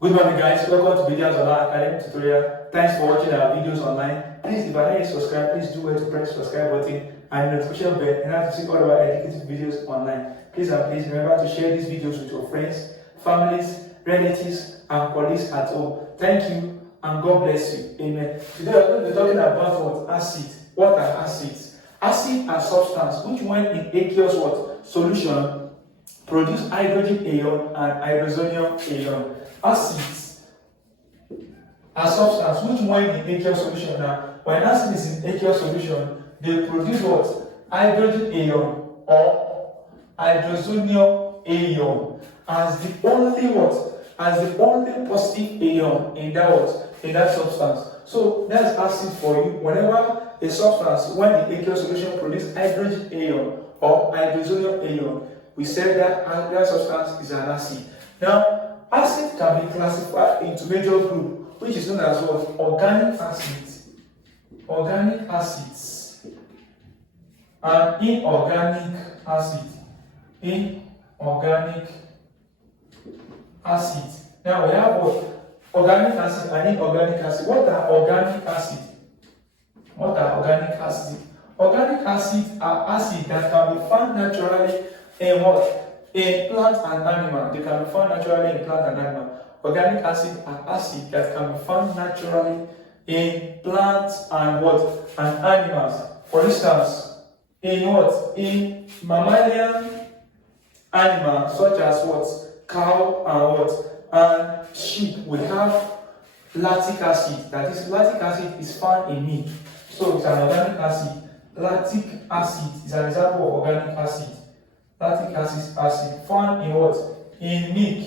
Good morning guys, welcome to Videos Online Academy tutorial. Thanks for watching our videos online. Please, if I need you subscribe, please do well to press the subscribe button and notification bell in order to see all of our educative videos online. Please remember to share these videos with your friends, families, relatives and colleagues at home. Thank you and God bless you. Amen. Today we're going to be talking about what? Acid. What are acids? Acid are substance which when in aqueous solution produce hydrogen ion and hydrozonium ion. Acids are substance which when in aqueous solution. Now, when acid is in aqueous solution, they produce what? Hydrogen ion or hydrozonium ion as the only what? As the only positive ion in that substance. So that's acid for you. Whenever a substance when in aqueous solution produces hydrogen ion or hydrozonium ion, we said that substance is an acid. Now, acid can be classified into major group, which is known as what? Organic acids. Organic acids. And inorganic acid. Inorganic acid. Now we have what? Organic acid and inorganic acid. What are organic acid? What are organic acid? Organic acids are acids that can be found naturally in what? In plant and animal. They can be found naturally in plant and animal. Organic acids are acids that can be found naturally in plants and what? And animals. For instance, in what? In mammalian animals such as what? Cow and what? And sheep, we have lactic acid. That is, lactic acid is found in milk. So it's an organic acid. Lactic acid is an example of organic acid. Lactic acid found in what? In milk.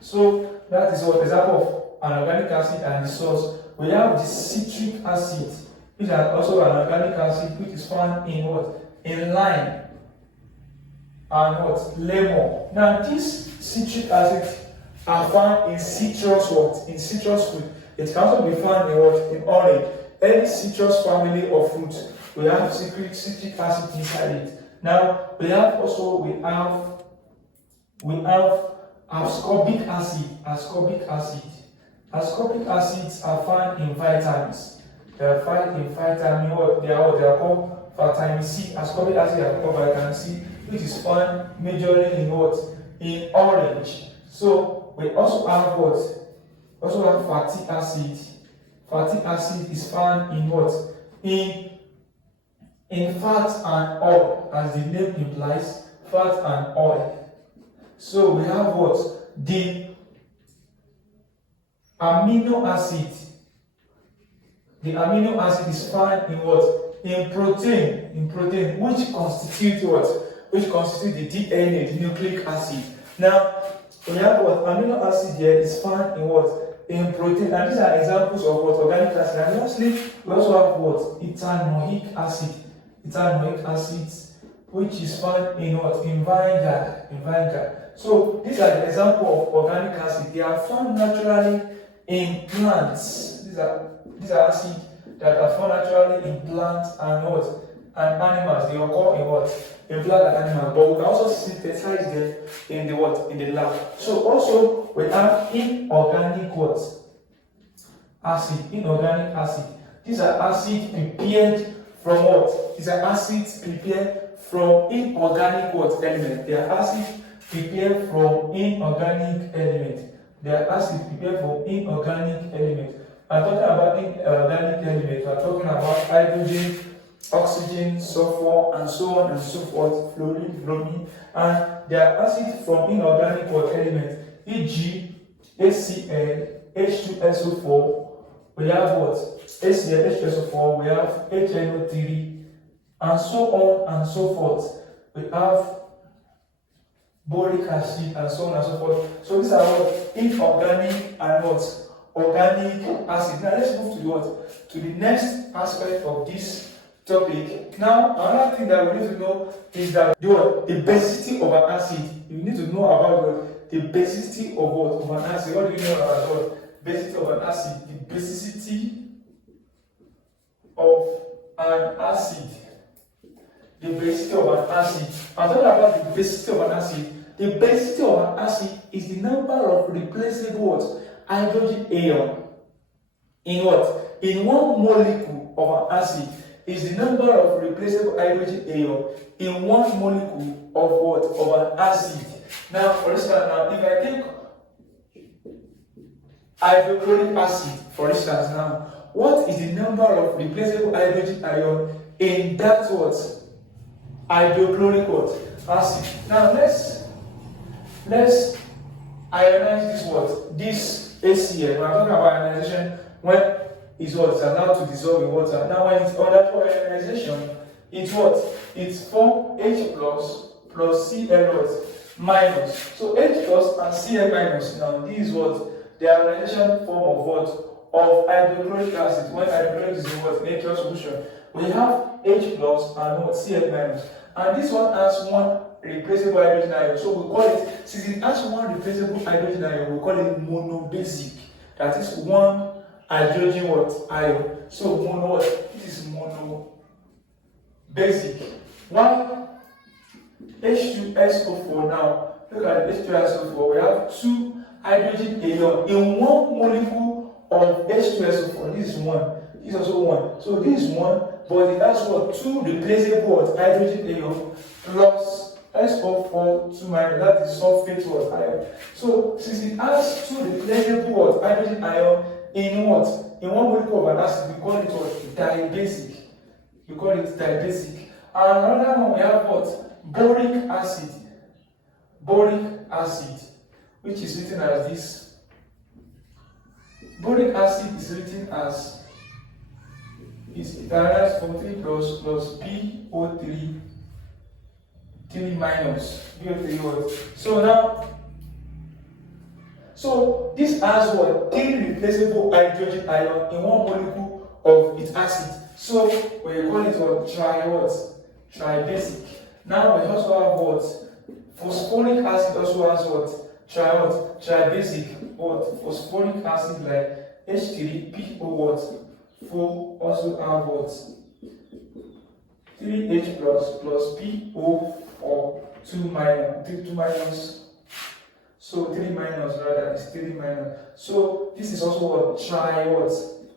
So that is what example of an organic acid and the source. We have the citric acid, which is also an organic acid, which is found in what? In lime and what? Lemon. Now these citric acids are found in citrus what? In citrus fruit. It can also be found in what? In orange. Any citrus family of fruits, we have citric acid inside it. Now we have ascorbic acid. Ascorbic acid. Ascorbic acids are found in vitamins. They are found in vitamin what? They are called vitamin C. Ascorbic acid are called vitamin C, which is found majorly in what? In orange. So we also have what? Also have fatty acid. Fatty acid is found in what? In fat and oil, as the name implies, fat and oil. So we have what? The amino acid. The amino acid is found in what? In protein, which constitute what? Which constitute the DNA, the nucleic acid. Now, we have what? Amino acid here is found in what? In protein. And these are examples of what? Organic acid. And lastly, we also have what? Ethanoic acid. Ethanoic acids, which is found in what? In vinegar. So these are the example of organic acid. They are found naturally in plants. These are acids that are found naturally in plants and what? And animals. They occur in what? In plant and animals. But we can also synthesize them in the what? In the lab. So also we have inorganic what? Acid. Inorganic acid. These are acids prepared from what? These are acids prepared from inorganic what? Element. They are acids prepared from inorganic element. They are acids prepared from inorganic element. I'm talking about inorganic element. We're talking about hydrogen, oxygen, sulfur, and so on and so forth, fluorine, bromine, and they are acids from inorganic what? Element, e.g., HCl, H2SO4. We have what? HCl, H2SO4. We have HNO3, and so on and so forth. We have boric acid, and so on and so forth. So these are what? Inorganic and what? Organic acid. Now let's move to the what? To the next aspect of this topic. Now, another thing that we need to know is that the basicity of an acid. You need to know about what? The basicity of what? Of an acid. What do you know about what? Basicity of an acid. The basicity of an acid. The basicity of an acid. I'm talking about the basicity of an acid. The basicity of an acid is the number of replaceable hydrogen ion in what? In one molecule of an acid is the number of replaceable hydrogen ion in one molecule of what? Of an acid. Now, for instance, now if I take hydrochloric acid, for instance, now, what is the number of replaceable hydrogen ion in that what? Hydrochloric what? Acid. Now let's ionize this what? This HCl. We're talking about ionization when it's what? It's allowed to dissolve in water. Now when it's undergoing ionization, it's what? It's form H plus Cl what? Minus. So H plus and Cl minus. Now this is what? The ionization form of what? Of hydrochloric acid. When hydrochloric is in what? In aqueous solution. We have H plus and what? Cl minus. And this one has one replaceable hydrogen ion. So we call it, since it has one replaceable hydrogen ion, we call it monobasic. That is one hydrogen what? Ion. So mono what? This is monobasic. One H2SO4 now. Look at H2SO4. We have two hydrogen ion in one molecule of H2SO4. This is one. This is also one. So this is one, but it has what? Two replaceable what? Hydrogen ion plus SO4 2 minus. That is sulfate what? Ion. So since it has two replaceable what? Hydrogen ion in what? In one molecule of an acid, we call it what? Dibasic. We call it dibasic. And another one we have what? Boric acid. Boric acid, which is written as this. Boric acid is written as is ionized from 3 plus BO3 3 minus BO3 what? So now, so this has what? 3 replaceable hydrogen ion in one molecule of its acid. So we call it what? Tribasic. Now we also have what? Phosphoric acid also has what? Tribasic. What? Phosphoric acid like H3PO what? 4 also have what? 3H plus PO or 2 minus. So 3 minus rather is 3 minus. So this is also what?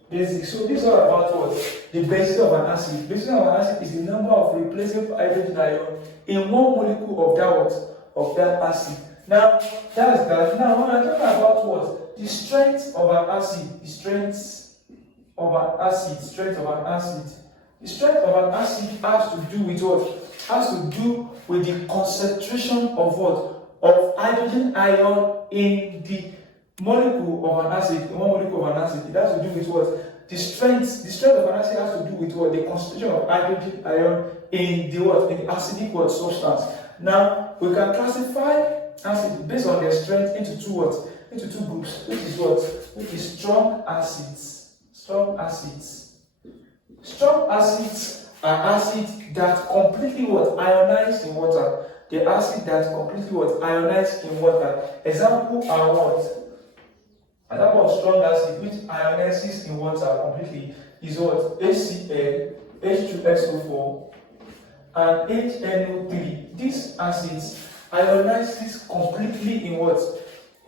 Basic. So this is all about what? The basis of an acid. The basis of an acid is the number of replaceable hydrogen ion in one molecule of that what? Of that acid. Now that's that. Now when I talk about what? The strength of an acid. The strength of an acid. The strength of an acid has to do with what? Has to do with the concentration of what? Of hydrogen ion in the molecule of an acid. In one molecule of an acid. It has to do with what? The strength of an acid has to do with what? The concentration of hydrogen ion in the what? In the acidic what? Substance. Now we can classify acid based on their strength into two what? Into two groups. Which is what? Which is strong acids. Strong acids. Strong acids are acids that completely what? Ionize in water. The acid that completely what? Ionize in water. Example are what? Example of strong acid which ionizes in water completely is what? HCl, H2SO4, and HNO3. These acids ionizes completely in what?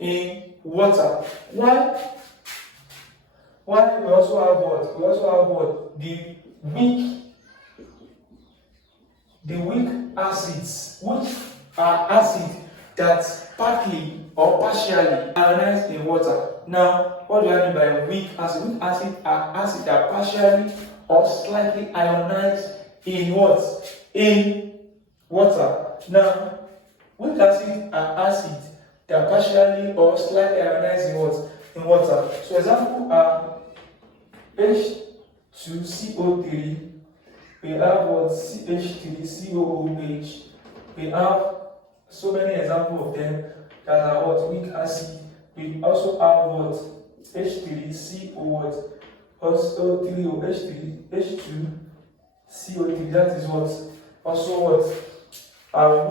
In water. Why we also have what? We also have what? The weak acids, which are acids that partly or partially ionize in water. Now, what do I mean by weak acid? Weak acid are acids that partially or slightly ionize in what? In water. Now, weak acids are acids that partially or slightly ionize in what? In water. So example are H2CO3, we have what? CH3COOH. We have so many examples of them that are what? Weak acid. We also have what? H3CO what? Also 3OH3, H2CO3. That is what? Also what?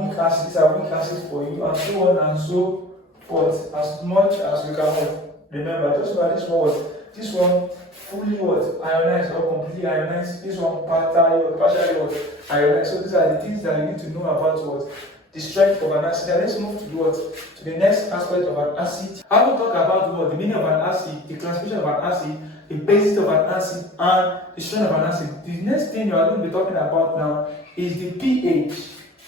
Weak acids. These are weak acids for you, and so on and so forth. As much as we can remember. Just about this one. This one fully what? Ionized or completely ionized. This one partially what? Ionized. So these are the things that you need to know about what? the strength of an acid. Now let's move to what? To the next aspect of an acid. I will talk about what? The meaning of an acid, the classification of an acid, the basis of an acid, and the strength of an acid. The next thing you are going to be talking about now is the pH.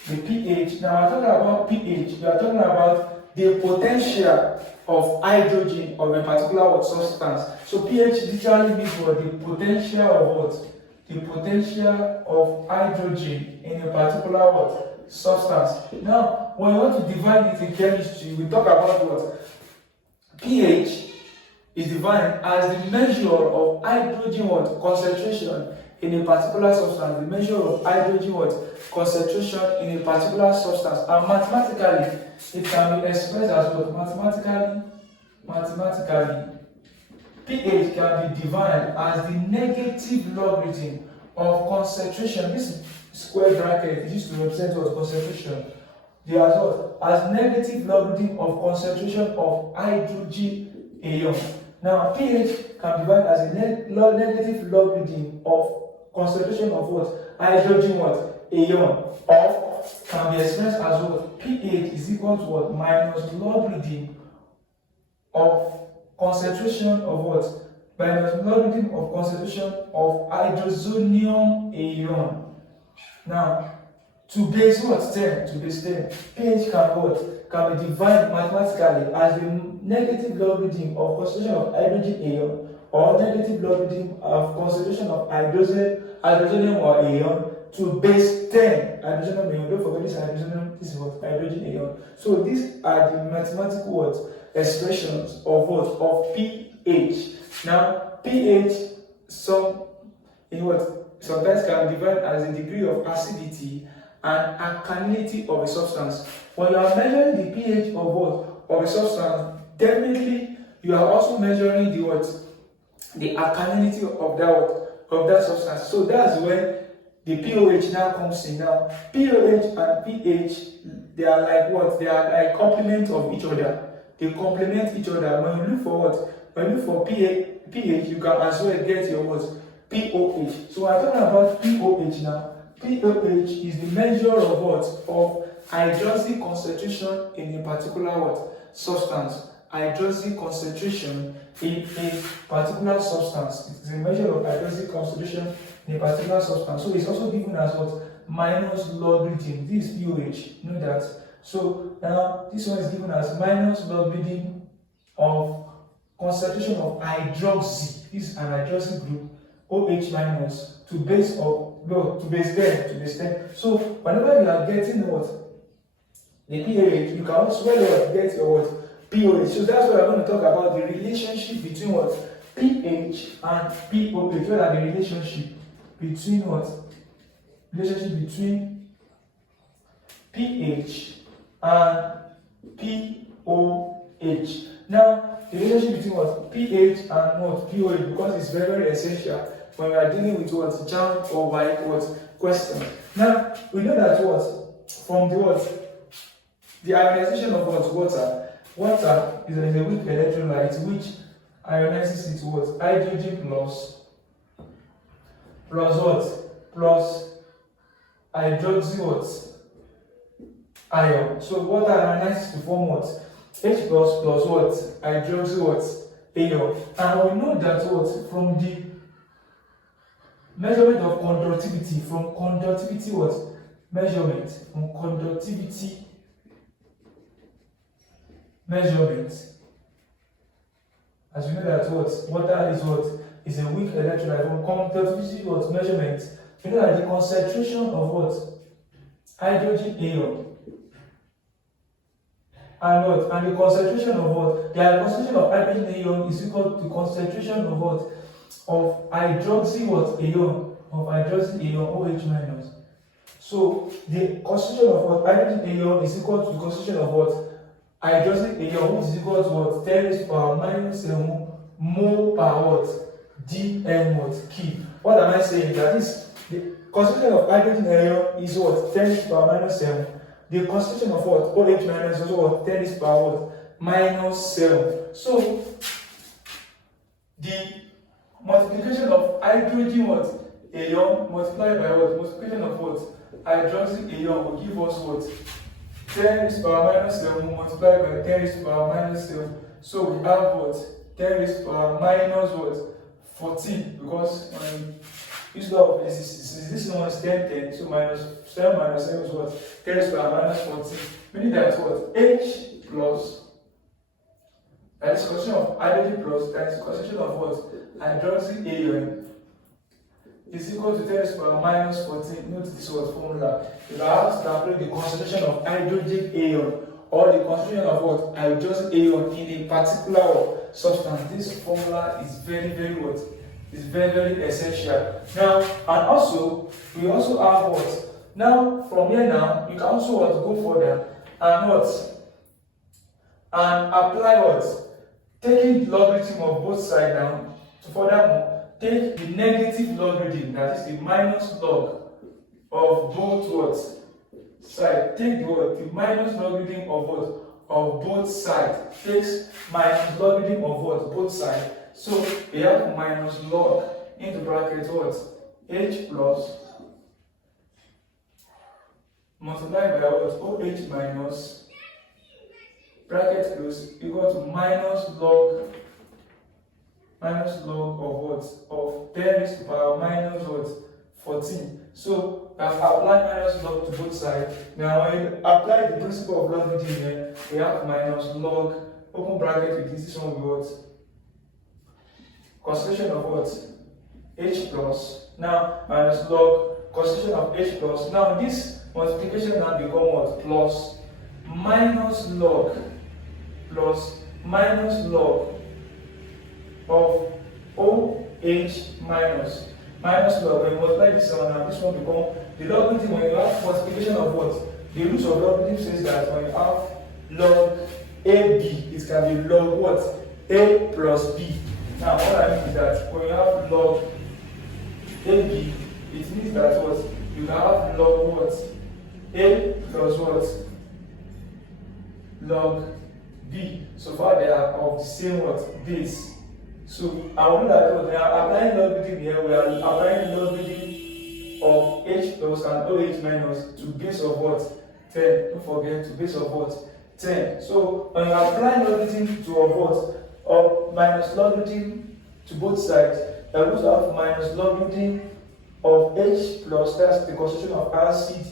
The pH. Now, we're talking about pH. We are talking about the potential of hydrogen of a particular substance. So pH literally means what? The potential of what? The potential of hydrogen in a particular what? Substance. Now, when you want to divide it in chemistry, we talk about what? pH is defined as the measure of hydrogen what? Concentration in a particular substance. The measure of hydrogen what? Concentration in a particular substance. And mathematically, it can be expressed as what? Mathematically, pH can be defined as the negative logarithm of concentration. This square bracket is used to represent what? Concentration. They are what? As negative logarithm of concentration of hydrogen ion. Now, pH can be defined as a negative logarithm of concentration of what? Hydrogen what? Ion. Or can be expressed as what? pH is equal to what? Minus logarithm of concentration of what? Minus logarithm of concentration of hydrozonium ion. Now, to base what? 10. To base 10. pH can what? Can be defined mathematically as the negative logarithm of concentration of hydrogen ion or negative logarithm of concentration of hydrozonium or ion to base 10 hydrogenium ion. Don't forget this hydrogenium, this is what? Hydrogen ion. So these are the mathematical what? Expressions of what? Of pH. Now, pH sometimes can be defined as the degree of acidity and alkalinity of a substance. When you are measuring the pH of what? Of a substance, definitely you are also measuring the what? The alkalinity of that what? Of that substance. So that's where the pOH now comes in. Now, pOH and pH, they are like what? They are like complement of each other. They complement each other. When you look for what? When you look for pH, you can as well get your what? pOH. So we're talking about pOH now. pOH is the measure of what? Of hydroxy concentration in a particular what? Substance. Hydroxy concentration in a particular substance. It's a measure of hydroxy concentration in a particular substance. So it's also given as what? Minus logarithm. This is pOH. Know that. So now this one is given as minus logarithm of concentration of hydroxy. This is an hydroxy group. OH minus to base 10. So whenever you are getting what? The pH, you can also get your what? pOH. So that's what I'm going to talk about, the relationship between what? pH and pOH. What are the relationship between what? Relationship between pH and pOH. Now, the relationship between what? pH and what? pOH, because it's very, very essential when we are dealing with what? JAMB or by what? Question. Now, we know that what? From the what? The ionization of what? Water. Water is a weak electrolyte which ionizes into what? Hydrogen plus what? Plus hydroxy what? Ion. So water ionizes to form what? H plus what? Hydroxy what? Ion. And we know that what? From the measurement of conductivity, from conductivity what? Measurement. From conductivity measurement. As we know that what? Water is what? Is a weak electrolyte. From conductivity what? Measurement. We know that the concentration of what? Hydrogen ion. And what? And the concentration of what? The concentration of hydrogen ion is equal to the concentration of what? Of hydroxy what? Ion. Of hydroxy ion, OH minus. So the concentration of what? Hydrogen ion is equal to the concentration of what? Hydroxy ion, which is equal to what? 10 raised to power minus 7 mole per what? dm what? Key. What am I saying? That is the concentration of hydrogen ion is what? 10 raised to power minus 7. The concentration of what? OH minus is also what? 10 raised to power what? Minus 7. So the multiplication of hydrogen what? Ion multiplied by what? Multiplication of what? Hydroxy ion will give us what? 10 raised to the power minus 7 multiplied by 10 raised to the power minus 7. So we have what? 10 raised to the power minus what? 14. Because when we use law of this one is 10, so minus 7 minus 7 is what? 10 raised to the power minus 14. Meaning that what? H plus, that is constant of hydrogen plus, that is concentration of what? Hydroxy ion is equal to 10 raised to the power minus 14. Note this was formula. If I have to calculate the concentration of hydrogen ion or the concentration of what? Hydrogen ion in a particular substance, this formula is very what? Is very essential. Now, and also, we also have what? Now, from here now, you can also what? Go further and what? And apply what? Taking the logarithm of both sides now, to furthermore, take the negative logarithm, that is the minus log of both what? Side. Take the what? The minus logarithm of what? Of both sides. Takes minus logarithm of what? Both sides. So we have minus log into bracket what? H plus multiplied by what? OH minus bracket close equal to minus log of what? Of 10 raised to the power minus what? 14. So we have applied minus log to both sides. Now when you apply the principle of logarithm here, we have minus log, open bracket with this one with what? Concentration of what? H plus. Now minus log concentration of H plus. Now this multiplication now become what? Plus minus log of OH minus log. When you multiply this one now, this one become the logarithm. When you have multiplication of what? The root of logarithm says that when you have log AB, it can be log what? A plus B. Now what I mean is that when you have log AB, it means that what? You can have log what? A plus what? Log B. So far they are of the same what? Base. So I will do that what? We are applying logarithm here, we are applying logarithm of H plus and OH minus to base of what? 10. Don't forget, to base of what? 10. So when you apply logarithm to of what? Of minus logarithm to both sides, you are going to have minus logarithm of H plus, that's the concentration of acid,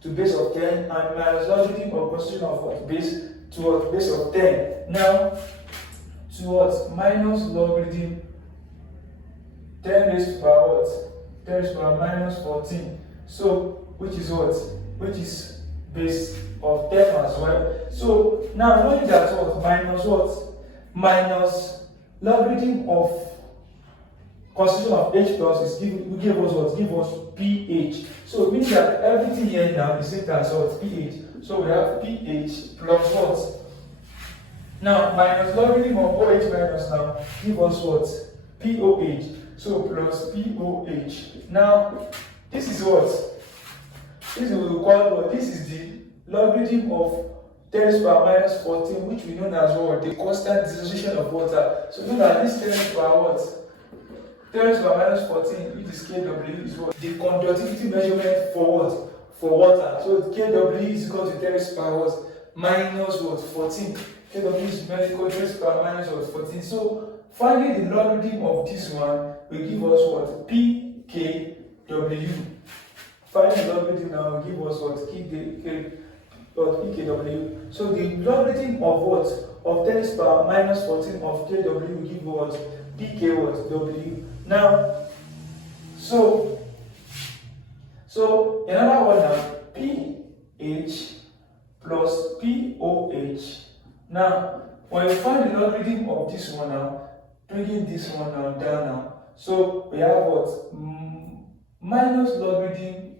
to base of 10, and minus logarithm of concentration of what? Base to what? Base of 10. Now, to what? Minus logarithm 10 raised to the power what? 10 raised to the power minus 14. So, which is what? Which is base of 10 as well. So, now knowing that what? Minus what? Minus logarithm of concentration of H plus is will give us what? Give us pH. So it means that everything here now is same as what? pH. So we have pH plus what? Now minus logarithm of OH minus now give us what? POH. So plus POH. Now this is what? This is what we call what? This is the logarithm of 10 raised to the power minus 14, which we know as what? The constant dissociation of water. So know that this 10 raised to the power what? 10 raised to the power minus 14, which is kW, is what? The conductivity measurement for what? For water. So kW is equal to 10 raised to the power minus what? 14. kW is equal to 10 raised to the power minus what? 14. So finding the logarithm of this one will give us what? pKW. Finding the logarithm now will give us what? pKW. So the logarithm of what? Of 10 raised to the power minus 14 of kW will give what? pK what? W. Now, so another one now, pH plus POH. Now, when you find the logarithm of this one now, bringing this one now down now, so we have what? Minus logarithm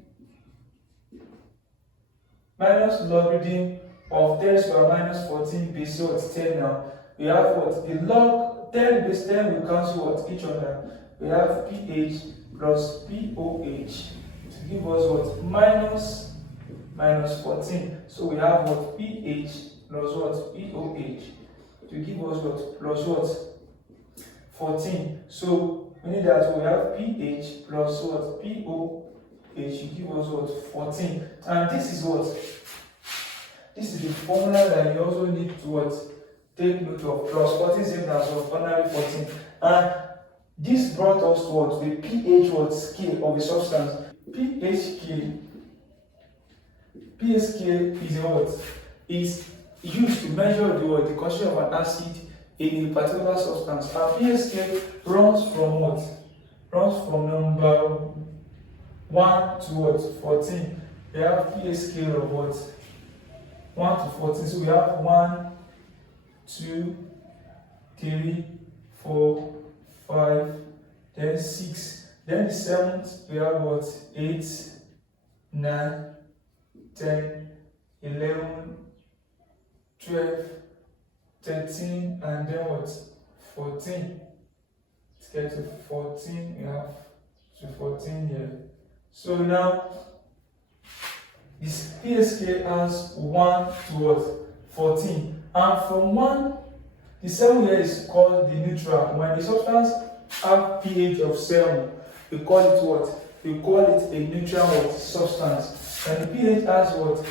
of 10 raised to the power minus 14 base what? 10 now. We have what? The log 10 base 10 will cancel what? Each other. We have pH plus POH to give us what? Minus 14. So we have what? pH plus what? POH to give us what? Plus what? 14. So we need that we have pH plus what? POH to give us what? 14. And this is what? This is the formula that you also need to what? Take note of. Plus 14 is same as what? Ordinary 14. And this brought us to what? The pH what? Scale of a substance. pH scale is what? Is used to measure the what? The concentration of an acid in a particular substance. Our pH scale runs from what? Runs from number 1 to what? 14. We have pH scale of what? 1 to 14. So we have 1, 2, 3, 4, 5, then 6. Then the 7th, we have what? 8, 9, 10, 11, 12, 13, and then what? 14. Let's get to 14. We have to 14 here. So now, this pH scale has 1 to what? 14. And from 1, the 7 here is called the neutral. When the substance have pH of 7, we call it what? We call it a neutral what? Substance. And the pH has what?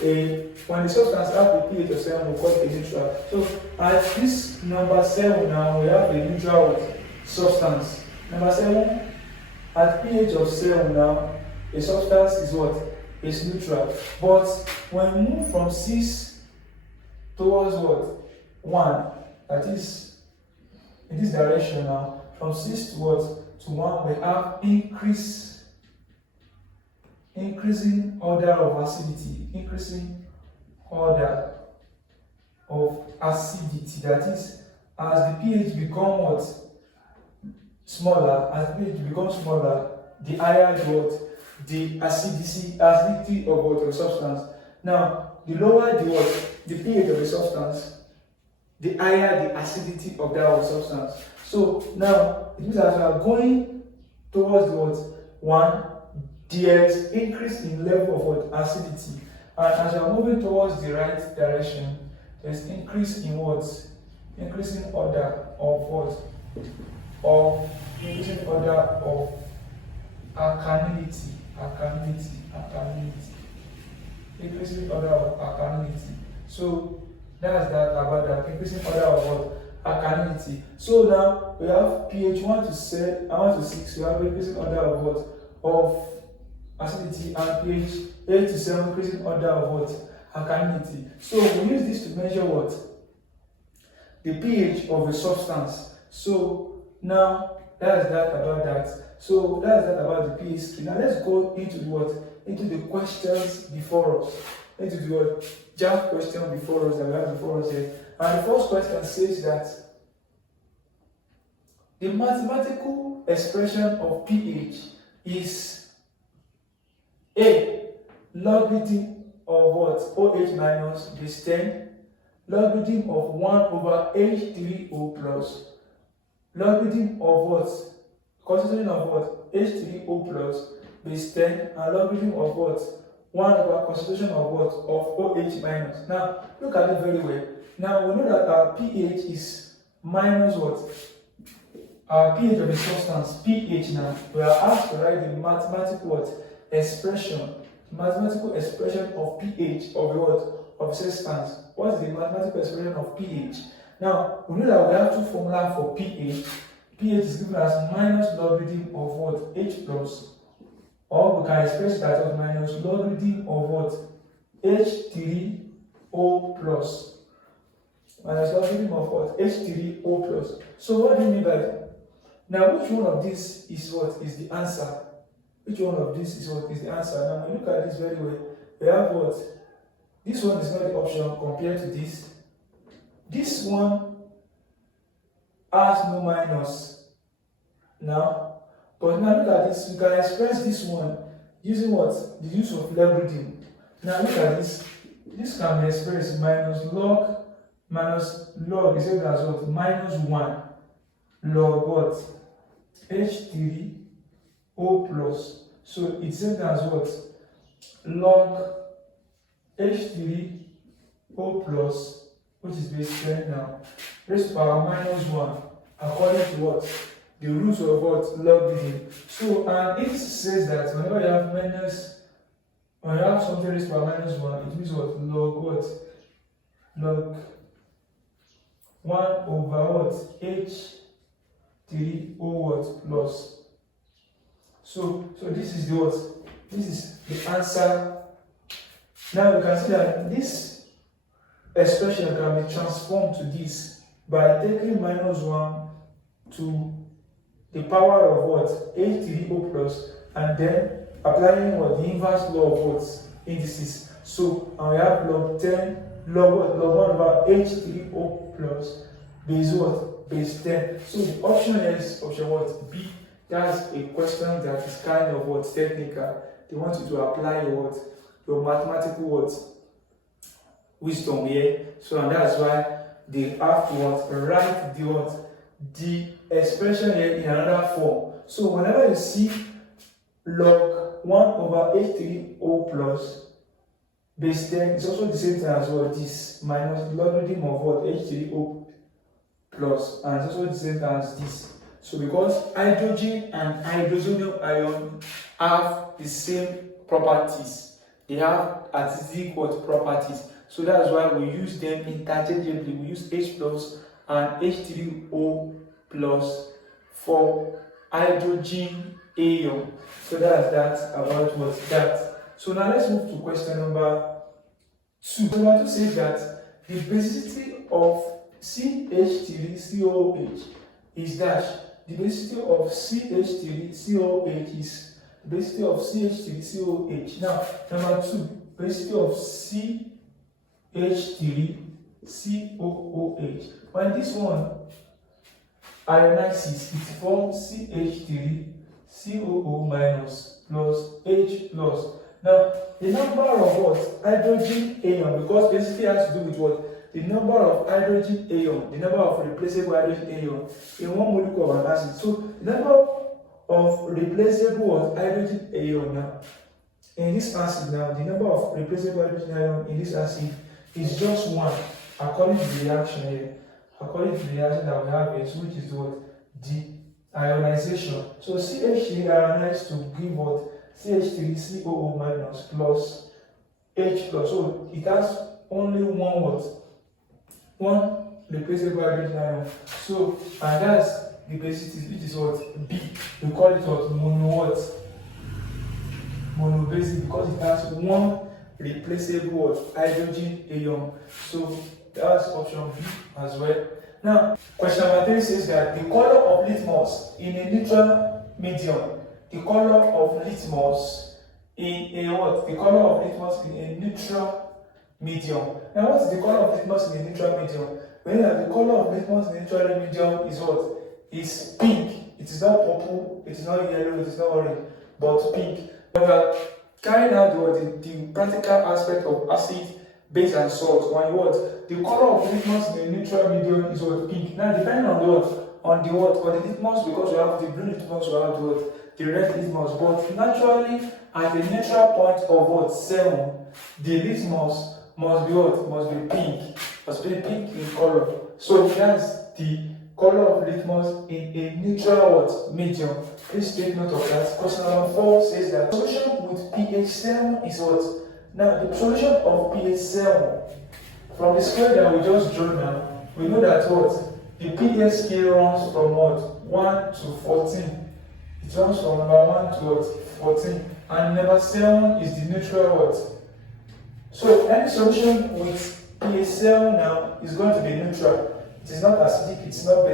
When the substance have a pH of 7, we call it a neutral. So at this number 7 now, we have a neutral what? Substance. Number 7, at pH of 7 now, a substance is what? Is neutral. But when we move from 6 towards what? 1, that is in this direction now, from 6 to what? To 1, we have increasing order of acidity. Increasing order of acidity. That is, as the pH become what? Smaller, as the pH becomes smaller, the higher the what? The acidity of what? The substance. Now, the lower the what? The pH of the substance, the higher the acidity of that substance. So now it means as we are going towards the what? 1, there is increase in level of what? Acidity. And as we are moving towards the right direction, there is increase in what? Increasing order of what? Of increasing order of alkalinity. Increasing order of alkalinity. So that's that about that. Increasing order of what? Alkalinity. So now we have pH 1 to 7, 1 to 6. We have increasing order of what? Of acidity, and pH 8 to 7 increasing order of what? Alkalinity. So we use this to measure what? The pH of a substance. So now that's that about that. So that's that about the pH scale. Now let's go into the what? Into the questions before us. Into the what? JAMB question before us that we have before us here. And the first question says that the mathematical expression of pH is A. Logarithm of what? OH minus base 10. Logarithm of 1 over H3O plus. Logarithm of what? Concentration of what? H3O plus base 10. And logarithm of what? 1 over concentration of what? Of OH minus. Now, look at it very well. Now, we know that our pH is minus what? Our pH of a substance, pH now. We are asked to write the mathematical what? Expression. Mathematical expression of pH of what? Of substance. What is the mathematical expression of pH? Now, we know that we have two formulas for pH. pH is given as minus logarithm of what? H plus. Or we can express that as minus logarithm of what? H3O plus. Minus logarithm of what? H3O plus. So what do you mean by that? Now, which one of these is what? Is the answer? Which one of this is what? Is the answer? Now, when you look at this very well, we have what? This one is not the option compared to this. This one has no minus. Now, but now look at this. We can express this one using what? The use of logarithm. Now look at this. This can be expressed minus log is equal as what? Minus 1 log what? H3O plus. So it's equal as what? Log H3O plus, which is base 10 now, raised to power minus 1, according to what? The roots of what? Logarithm. So, and it says that whenever you have When you have something raised to power minus 1, it means what? Log what? Log 1 over what? H3O what? Plus. So this is the what? This is the answer. Now we can see that this expression can be transformed to this by taking minus 1 to the power of what? H3O plus, and then applying what? The inverse law of what? Indices. So and we have log 10, log what? Log 1 over H3O plus base what? Base 10. So the option here is option what? B. That's a question that is kind of what? Technical. They want you to apply your what? Your mathematical what? Wisdom here. So and that's why they have to what? Write the what? The expression here in another form. So whenever you see log 1 over H3O plus base 10, it's also the same thing as what? This minus logarithm of what? H3O plus, and it's also the same thing as this. So because hydrogen and hydrosonium ion have the same properties, they have acidic what? Properties. So that's why we use them interchangeably. We use H plus and H3O plus for hydrogen ion. So that's that about what? That. So now let's move to question number 2. Number 2 says that the basicity of CH3COOH is dash. The basicity of CH3COOH is the basicity of CH3COOH. Now, number 2, basicity of CH3COOH. When this one ionizes, it forms CH3COO minus plus H plus. Now, the number of what? Hydrogen ion, because basically has to do with what? The number of hydrogen ion, the number of replaceable hydrogen ion in one molecule of an acid. So, the number of replaceable hydrogen ion now in this acid now, the number of replaceable hydrogen ion in this acid is just 1, according to the reaction here. According to the reaction that we have here, which is what? The ionization. So CH3 ionized to give what? CH3COO minus plus H plus. So it has only one what? One replaceable hydrogen ion. So, and that's the basicity, which is what? B. We call it what? Mono what? Monobasic, because it has one replaceable what? Hydrogen ion. So that's option B as well. Now, question number 3 says that the color of litmus in a neutral medium, the color of litmus in a what? The color of litmus in a neutral medium. Now, what is the color of litmus in a neutral medium? When the color of litmus in a neutral medium is what? Is pink. It is not purple, it is not yellow, it is not orange, but pink. When we are carrying out the practical aspect of acid, base and salt, when what? The color of litmus in a neutral medium is what? Pink. Now, depending on the what? On the litmus, because we have the blue litmus, we have the what? The red litmus. But naturally, at the neutral point of what? 7, the litmus must be what? Must be pink. Must be pink in color. So that's the color of litmus in a neutral what? Medium. Please take note of that. Question number 4 says that solution with pH 7 is what? Now, the solution of pH 7, from the square that we just drew now, we know that what? The pH scale runs from what? 1 to 14. It runs from number 1 to what? 14. And number 7 is the neutral what? So, any solution with pH 7 now is going to be neutral. It is not acidic, it is not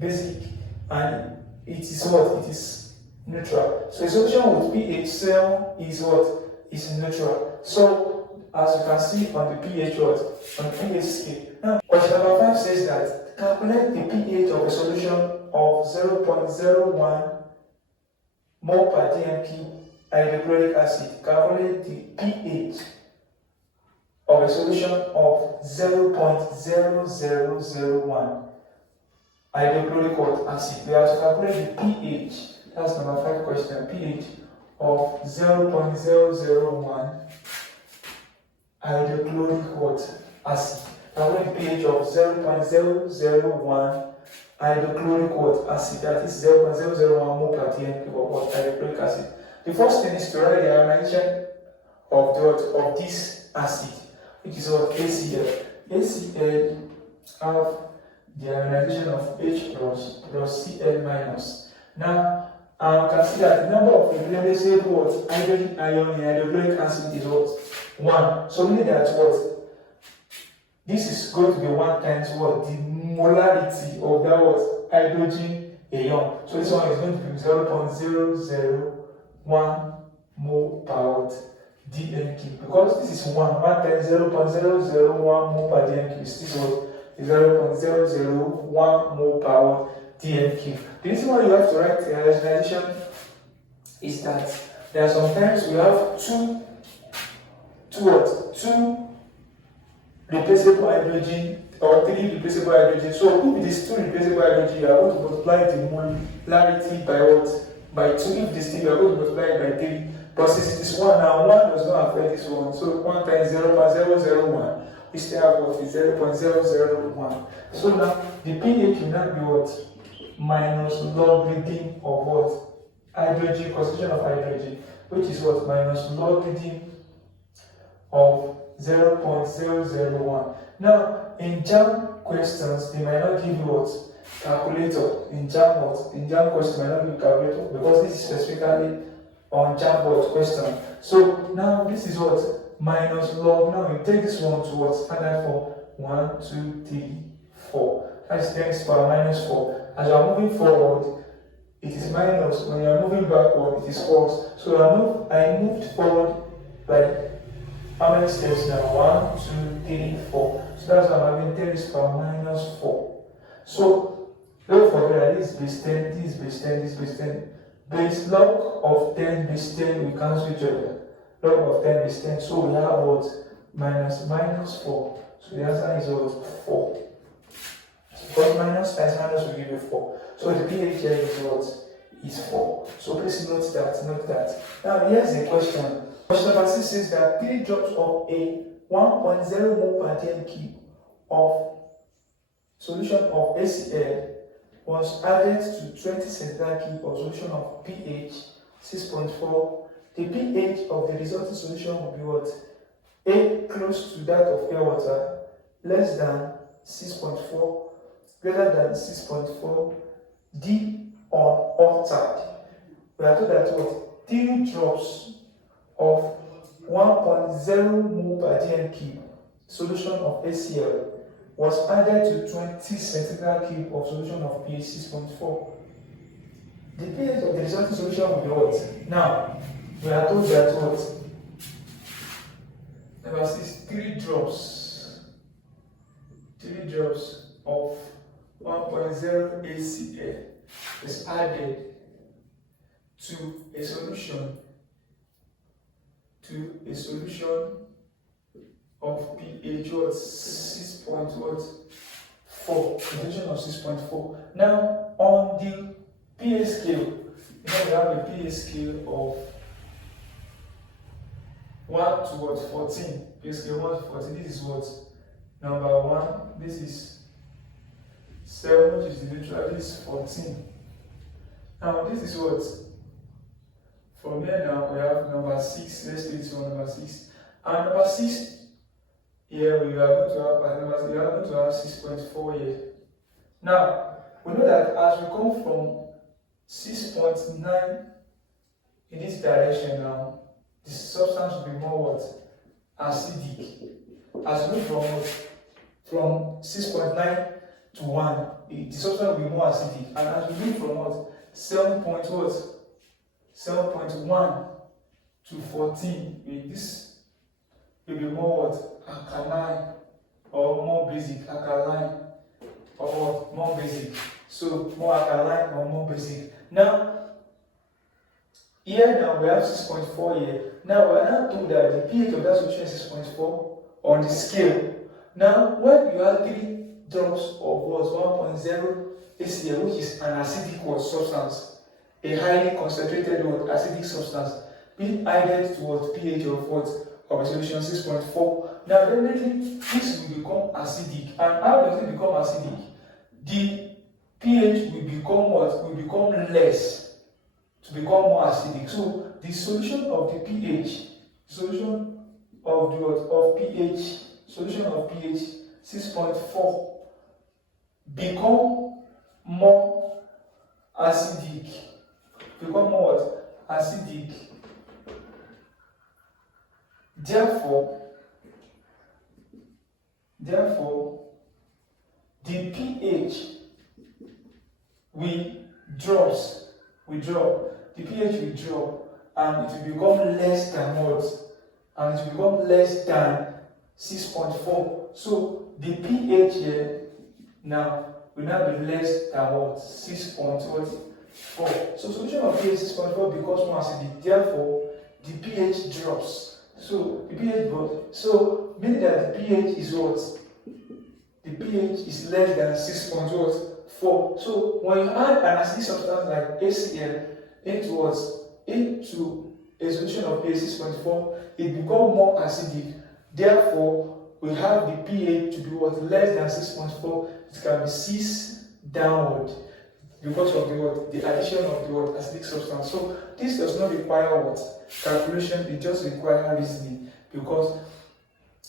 basic, and it is what? It is neutral. So, a solution with pH 7 is what? Is neutral. So, as you can see on the pH what? On the pH scale. Now, question number 5 says that calculate the pH of a solution of 0.01 mole per dmp hydrochloric acid. Calculate the pH of a solution of 0.0001 hydrochloric acid. We have to calculate the pH. That's number 5 question. pH of 0.001 hydrochloric acid. Calculate the pH of 0.001 hydrochloric acid. That is 0.001 mole per dmp of hydrochloric acid. The first thing is to write the ionization of this acid, which is what ACl. ACl have the ionization of H plus Cl minus. Now, you can see that the number of irreducible hydrogen ion in hydrochloric acid is what? 1. So meaning that what? This is going to be 1 times what? The molarity of that what? Hydrogen ion. So this one is going to be 0.001 mole per what? dm cube. Because this is 1 times 0.001 mole per dm cube is this what? 0.001 mole per dm cube. The reason why you have to write the ionization is that there are sometimes we have two replaceable hydrogen or 3 replaceable hydrogen. So if it is 2 replaceable hydrogen, you are going to multiply the molarity by what? By 2. If this thing, you are going to multiply it by 3. But since it is 1 now, 1 does not affect this one. So 1 times 0.001. We still have what is 0.001. So now the pH will not be what? Minus logarithm of what? Hydrogen, concentration of hydrogen, which is what? Minus logarithm of 0.001. Now in JAMB questions, they might not give you what? Calculator. In JAMB what? In JAMB questions, they might not give you calculator because this is specifically on JAMB question. So now this is what? Minus log. Now you take this one to what? Standard form 1, 2, 3, 4. That's 10 to the power minus 4. As you are moving forward, it is minus. When you are moving backward, it is false. So I moved forward by how many steps now? 1, 2, 3, 4. So that's why I'm having 10 to the power minus 4. So don't forget that this is base 10, this is base 10, this is base 10. Base log of 10 base 10 we cancel each other. Log of 10 is 10, so we have what? Minus 4. So the answer is what? 4. Because minus times minus will give you 4. So the pH here is what? Is 4. So please note that. Now here's a question. Question number 6 says that 3 drops of a 1.0 mole per dm cube of solution of ACl was added to 20 centimeter cube of solution of pH 6.4. The pH of the resulting solution will be what? A close to that of pure water, less than 6.4, greater than 6.4, D unaltered. We are told that what? 3 drops of 1.0 mole per dm cube solution of ACl was added to 20 centimeter cube of solution of pH 6.4. The pH of the resulting solution will be what? Now, we are told that what? Number 6, 3 drops of 1.0 ACl is added to a solution of pH what? 6.4, solution of 6.4. Now on the pH scale, we have a pH scale of 1 to what? 14. pH scale 1 to 14. This is what? Number 1. This is 7, which is the neutral. This is 14. Now this is what? From here now we have number 6. Let's take this one, number 6. And number 6 here we are going to have we are going to have 6.4 here. Now we know that as we come from 6.9 in this direction now, the substance will be more what? Acidic. As we move from 6.9 to 1, the substance will be more acidic. And as we move from what? 7.1 to 14, this will be more what? Alkaline or more basic. Alkaline or what? More basic. So more alkaline or more basic. Now here now we have 6.4 here. Now we are now told that the pH of that solution is 6.4 on the scale. Now when you have 3 drops of what? 1.0 ACl, which is an acidic substance, a highly concentrated acidic substance, being added to what? pH of what? Of a solution 6.4. Now definitely this will become acidic. And how does it become acidic? The pH will become what? Will become less to become more acidic. So the solution of the pH Solution of the what? Of pH. Solution of pH 6.4 become more acidic. Become more what? Acidic. Therefore, the pH will drop. The pH will drop, and it will become less than what? And it will become less than 6.4. So the pH here now will now be less than what? 6.4. So solution of pH 6.4 becomes more acidic. Therefore, the pH drops. So the pH drops. So meaning that the pH is what? The pH is less than 6.4. So when you add an acidic substance like HCl into a solution of pH 6.4, it becomes more acidic. Therefore, we have the pH to be what? Less than 6.4. It can be 6 downward because of the addition of the acidic substance. So this does not require what? Calculation, it just requires reasoning, because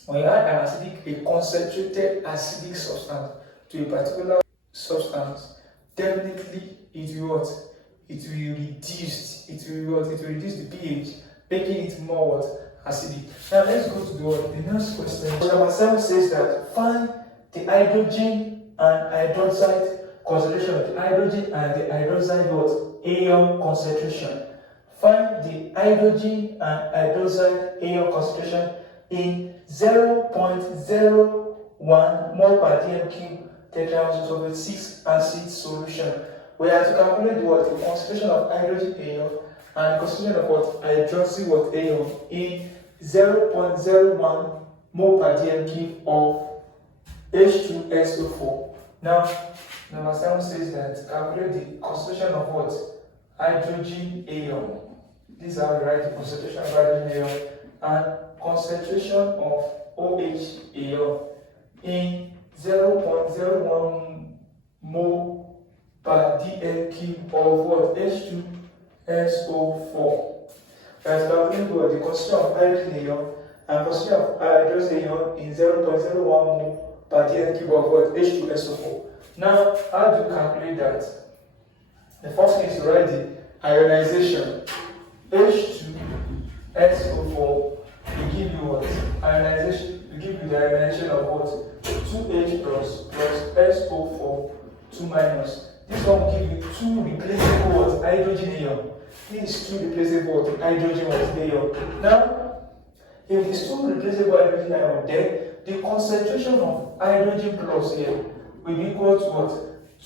when you add a concentrated acidic substance to a particular substance, definitely it will what? It will reduce. It will reduce the pH, making it more what? Acidic. Now let's go to the next question. Number 7 says that find the hydrogen and hydroxide concentration of the hydrogen and the hydroxide what? Ion concentration. Find the hydrogen and hydroxide ion concentration in 0.01 mole per dm cube tetraoxide 6 acid solution. We have to calculate the concentration of hydrogen ion and the concentration of hydroxide ion in 0.01 mole per dm cube of H2SO4. Now, number 7 says that calculate the concentration of hydrogen ion. These are the concentration of hydrogen ion and concentration of OH ion in 0.01 mole per dm cube of H2SO4. That's calculating the concentration of hydrogen ion and concentration of hydrogen ion in 0.01 mole per dm cube of H2SO4. Now, how do you calculate that? The first thing is to write the ionization. H2SO4 will give you what? Ionization will give you the ionization of what? 2H plus SO4 2 minus. This one will give you 2 replaceable hydrogen ion. This is 2 replaceable hydrogen ion. Now, if this 2 replaceable hydrogen ion, then the concentration of hydrogen plus here will be equal to what?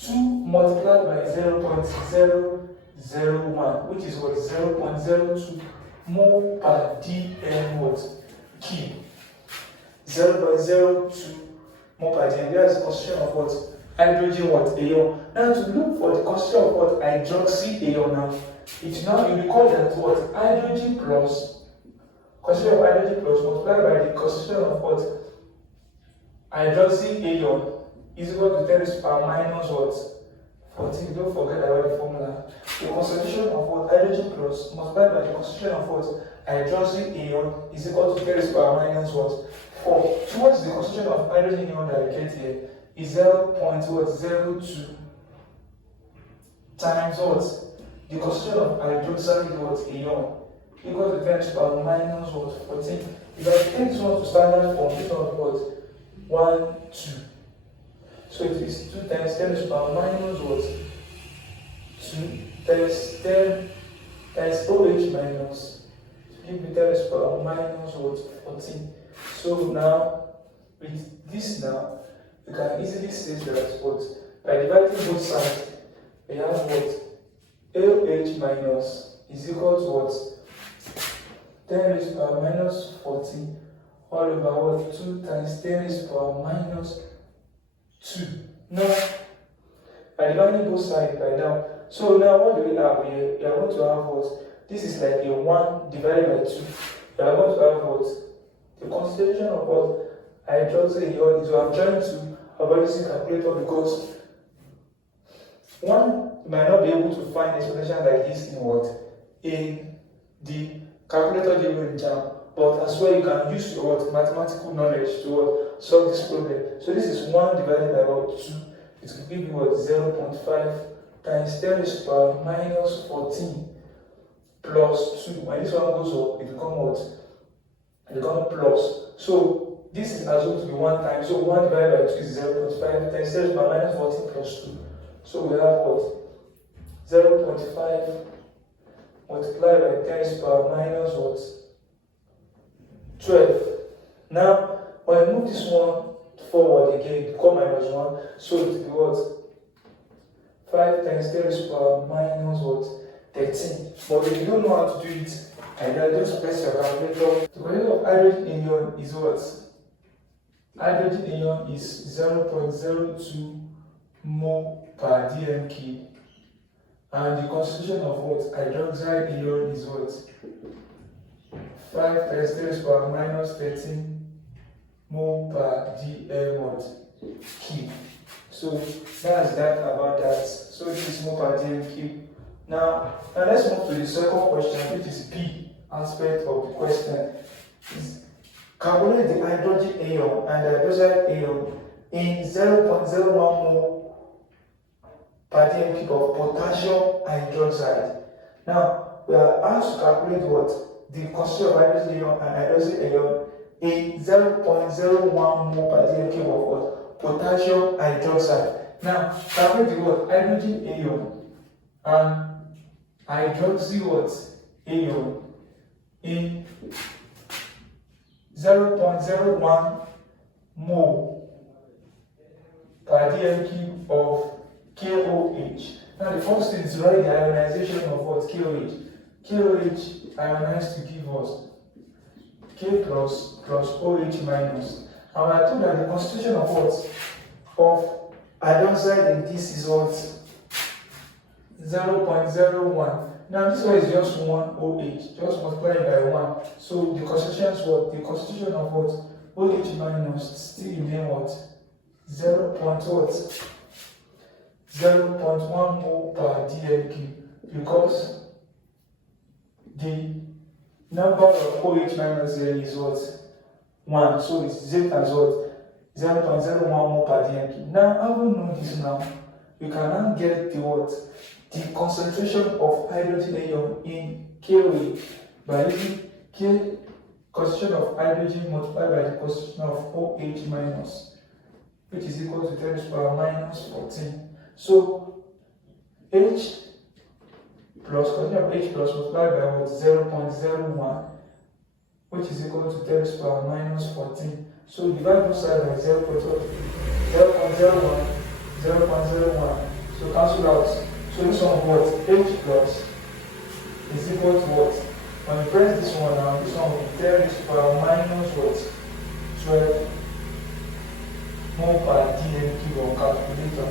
2 multiplied by 0.001, which is what? 0.02 mole per dm cube. 0.02 mole per dm. That is the concentration of what? Hydrogen ion. Now to look for the concentration of what? Hydroxy ion now. You recall that what? Hydrogen plus concentration of hydrogen plus multiplied by the concentration of what? Hydroxy ion is equal to 10 raised to the power minus what? 14. Don't forget about the formula. The concentration of what? Hydrogen plus multiplied by the concentration of what? Hydroxy ion is equal to 10 raised to the power minus what? 4. So what is the concentration of hydrogen ion that I get here? Is 0.02 times what? The concentration of hydroxide ion equal to 10 raised to the power minus what? 14. If I take this one to standard form, this one what? 1, 2. So it is 2 times 10 raised to the power minus what? 2 times 10 times OH minus. Give me 10 raised to the power minus what? 14. So now, with this now, you can easily say that what? By dividing both sides, we have what? LH minus is equal to what? 10 raised to the power minus 14 all over what? 2 times 10 raised to the power minus 2. Now, by dividing both sides by now, so now what do we have here? We are going to have what? This is like a 1 divided by 2. We are going to have what? The concentration of what? Hydroxide ion is what I'm trying to avoid using calculator, because one might not be able to find expression like this in what? In the calculator given in JAMB. but as well you can use your mathematical knowledge to solve this problem. So this is 1 divided by 2. It will give you 0.5 times 10 raised to the power minus 14 plus 2. When this one goes up, it becomes what? It becomes plus. So this is assumed to be 1 time. So 1 divided by 2 is 0.5 times 10 raised to the power minus 14 plus 2. So we have what? 0.5 multiplied by 10 raised to the power minus what? 12. Now, when I move this one forward again, it becomes minus 1. So it will be what? 5 times 10 raised to the power minus what? 13. But if you don't know how to do it, I just press your calculator. The value of hydrogen ion is what? Hydrogen ion is 0.02 mole per dm³. And the concentration of what? Hydroxide ion is what? 5 times 10 raised to the power minus 13 mole per dm³. So that's that about that. So this is mole per dm³. Now let's move to the second question, which is B aspect of the question. Calculate the hydrogen ion and the hydroxide ion in 0.01 mole per dm³ of potassium hydroxide. Now we are asked to calculate what? The concentration of hydrogen ion and hydroxide ion in 0.01 mole per dm³ of what? Potassium hydroxide. Now calculate the what? Hydrogen ion and hydroxy what? Ion in 0.01 mole per dm³ of KOH. Now the first thing is to write the ionization of what? KOH. KOH ionized to give us K plus OH minus. And we are told that the concentration of what? Of hydroxide in this is what? 0.01. Now this one is just 1 OH, just multiplied by 1. So the concentration is what? The concentration of what? OH minus still remain what? 0.1 mole per dm³, because the number of OH minus there is what? 1. So it's the same as what? 0.01 mole per dm³. Now, having known this now, we can now get the what? The concentration of hydrogen ion in KOH by using K concentration of hydrogen multiplied by the concentration of OH minus, which is equal to 10 to the power minus 14. So H plus concentration of H plus multiplied by what? 0.01, which is equal to 10 to the power minus 14. So divide both sides by 0.01, 0.01. So cancel out. So this one what? H plus is equal to what? When you press this one now, this one will be 10 to the power minus what? 12 mole per dm³ on calculator.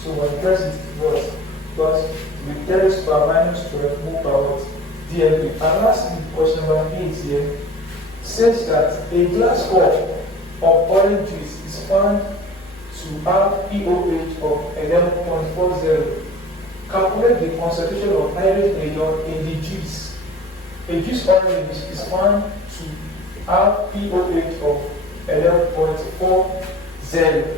So when you press it, what? But with 10 to the power minus 12 mole per what? dm³. And lastly, question number 8 here says that a glass cup of orange juice is found to have pOH of 11.40. Calculate the concentration of hydrogen ion in the juice. A juice orange is found to have pOH of 11.40.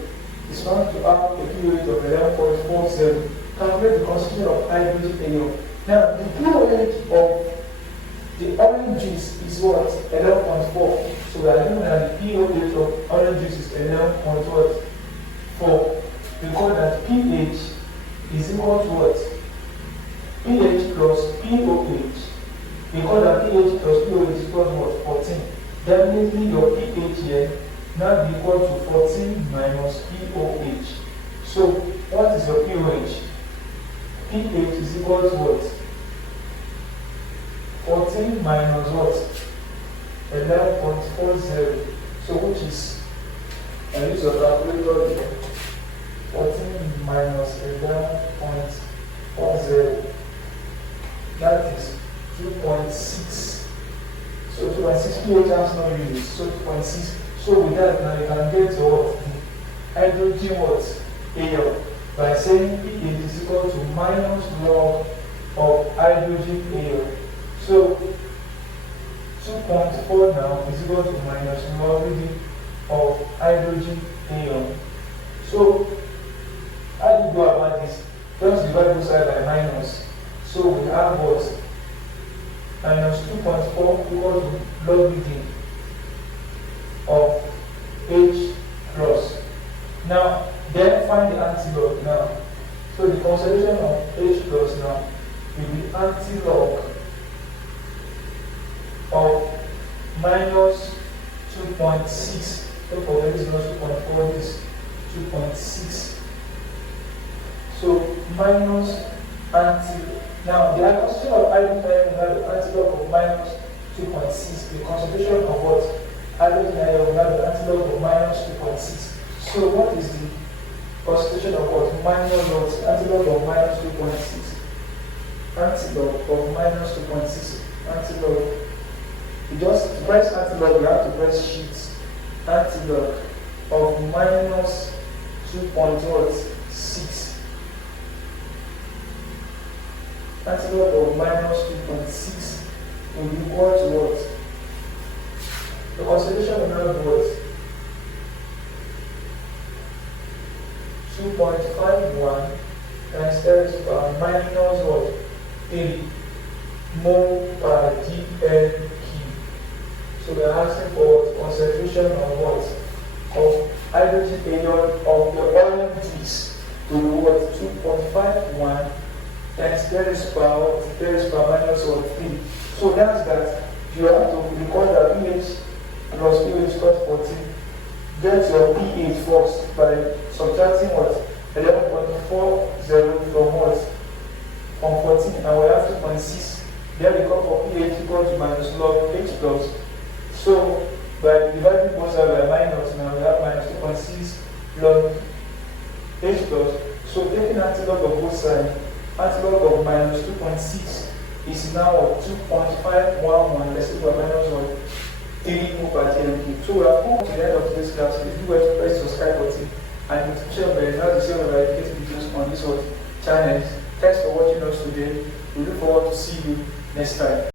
It's found to have a pOH of 11.40. Calculate the concentration of hydrogen ion. Now, the pOH of the orange juice is what? 11.4. So we are given that the pOH of orange juice is 11.4. We call that pH is equal to what? pH plus pOH. We call that pH plus pOH is equal to what? 14. Definitely your pH here now be equal to 14 minus pOH. So what is your pOH? pH is equal to what? 14 minus what? 11.40. So which is, I use a calculator here. 14 minus 11.40. That is 2.6. So 2.6 pH has no unit. So 2.6. So with that now you can get what? Hydrogen what? Ion. By saying pH is equal to minus log of hydrogen ion. So 2.4 now is equal to minus log reading of hydrogen ion. So, how do you go about this? Just divide both sides by minus. So we have what? Minus 2.4 equal to log reading of H plus. Now, then find the antilog now. So the concentration of H plus now will be antilog of minus 2.6. Don't forget this is not 2.4, this is 2.6. So minus antilog. Now the concentration of hydrogen ion will have the antilog of minus 2.6. The concentration of what? Hydrogen ion will have the antilog of minus 2.6. So what is the concentration of what? Minus what? Antilog of minus 2.6. Antilog of minus 2.6. Antilog. You just press antilog, you have to press sheet. Antilog of minus 2.6. Antilog of minus 2.6 will be equal to what? The concentration will now be what? 2.51 times 10 to the power minus what? 3 mole per dl. So we are asking for concentration of what? Of hydrogen ion of the oil mix to what? 2.51 times 10 to the power minus what? 3. So that's that. You have to record that pH plus pH equals 14. Get your pH first by subtracting what? 11.40 from what? From 14, and we have 2.6. Then we come for pH equals to minus log H plus. So by dividing both sides by minus, now we have minus 2.6 log H plus. So taking antilog of both sides, antilog of minus 2.6 is now 2.511. Let's see what minus 1. 3 mole per dl. So we have come to the end of this class. If you were to press subscribe button and notification bell, now to see all of our educative videos on this channel. Thanks for watching us today. We look forward to see you next time.